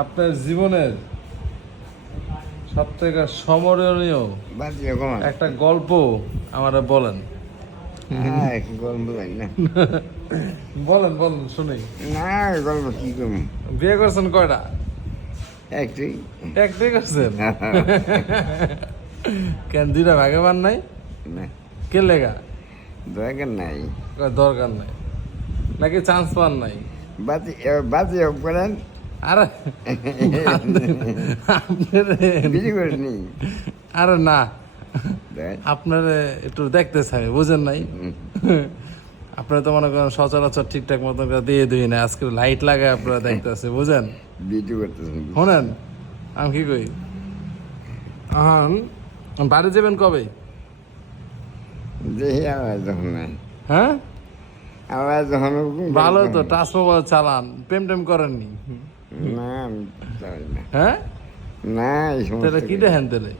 আপনার জীবনের সব থেকে স্মরণীয় একটা গল্প আমারা বলেন। বলেন বলেন শুনি। না গল্প কি করবো? বিয়ে করছেন কয়টা? একটাই। একটাই করছেন? কেন দুইটা ভাগে পান নাই? না কে লেগা? দরকার নাই। দরকার নাই নাকি চান্স পান নাই? বাতি করেন। আরে বিক্রি করেনি। আরে না, আপনার একটু দেখতে চাই, বুঝেন নাই? আপনারা তো মনে করেন সচরাচর ঠিকঠাক মতো দিয়ে দিই না, আজকে লাইট লাগায় আপনারা দেখতেছে, বুঝেন? বিক্রি করতেছেন। শোনেন আমি কি কই, বাড়ি যাবেন কবে? দেখি আবার যখন নাই। হ্যাঁ আবার যখন ভালো তো, টাচ মোবাইল চালান, প্রেম টেম করেননি? না আমি চাই না। হ্যাঁ না এই তাহলে সমস্ত কি দেখেন তাহলে?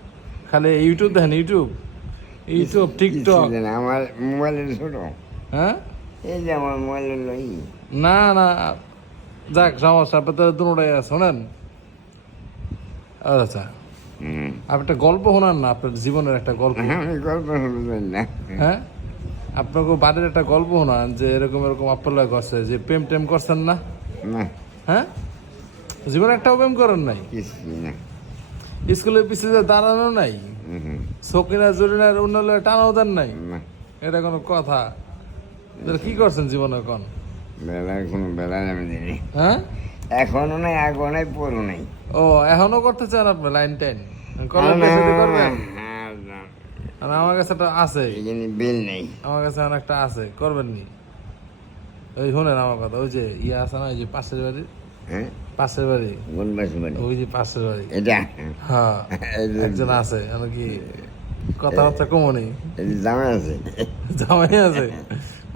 খালি ইউটিউব দেখেন, ইউটিউব টিকটক? আমার মোবাইলের ছোট। হ্যাঁ এই যে আমার মোবাইলের লই। না না, যাক সমস্যা, আপনার তো দুটাই আছে। শোনেন আচ্ছা, আপনি একটা গল্প শোনান না, আপনার জীবনের একটা গল্প। আমি গল্প শুনতে না। হ্যাঁ আপনাকে বাড়ির একটা গল্প শোনান, যে এরকম এরকম আপনার করছে, যে প্রেম টেম করছেন না? না হ্যাঁ জীবনে একটাও প্রেম করেন নাই? কিছুই না। স্কুলের পিছিয়ে দাঁড়ানো নাই? সকিনা জরিনার উন্নয়ন টানাও দেন নাই? না এটা কোনো কথা? তাহলে কি করছেন জীবনে এখন? বেলায় কোনো বেলায় আমি দিই। হ্যাঁ এখনো নাই, আগো নাই, পরও নাই। ও এখনো করতে চান আপনি লাইন টাইন? করবেন না, যদি করবেন। আর আমার কাছে একটা আছে, এখানে বিল নেই। আমার কাছে অনেকটা আছে, করবেন নি? ওই শোনেন আমার কথা, ওই যে ইয়ে আছে না, ওই যে পাশের বাড়ি, হ্যাঁ পাশের বাড়ি, কোন বাসে বাড়ি? ওই যে পাশের বাড়ি, এটা হ্যাঁ একজন আছে, কি কথাবার্তা কমনি, জামাই আছে। জামাই আছে?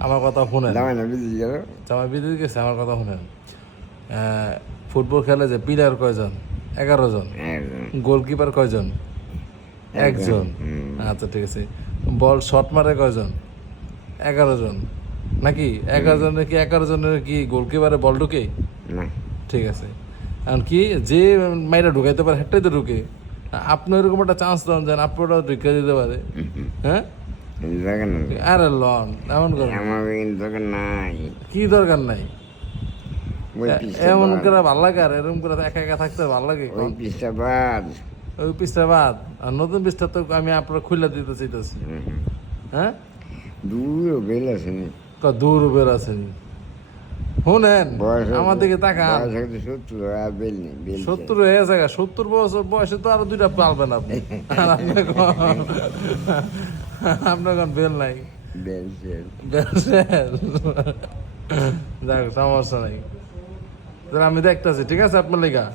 আমার কথা শুনেন, জামাই না বিদেশ গেল। জামাই বিদেশ গেছে, আমার কথা শুনেন। ফুটবল খেলে যে প্লেয়ার কয়জন? 11 জন। গোলকিপার কয়জন? একজন। আচ্ছা ঠিক আছে। বল শট মারে কয়জন? 11 জন নাকি? 11 জনের কি 11 জনের কি গোলকিপারে বল ঢুকে? না ঠিক আছে, এখন কি যে মাইরা ঢুকাইতে পারে হেঁটাই তো ঢুকে। আপনি এরকম একটা চান্স দেন যেন আপনি ওটা ঢুকে দিতে পারে। হ্যাঁ দরকার নেই। আরে লন এমন করেন, আমার কিন্তু দরকার নাই। কি দরকার নাই? ওই পিসটা এমন বাদ। করে ভাল লাগে? আর এরকম করে একা একা থাকতে ভাল লাগে? ওই পিসটা বাদ। ওই পিসটা বাদ, আর নতুন পিসটা তো আমি আপনার খুলে দিতে চাইতেছি। হ্যাঁ দূর বেল আছে নি। দূর বের আছেন, শুনেন বয়স আমার দিকে তাকান। 70 আর বেল নেই। বেল 70 হয়ে গেছে, 70 বছর বয়সে তো আরো 2টা পালবেন আপনি। আর আপনার কোন বেল নাই? বেল শেষ। বেল শেষ। যাক সমস্যা নাই, আমি দেখতেছি, ঠিক আছে আপনার লেগা।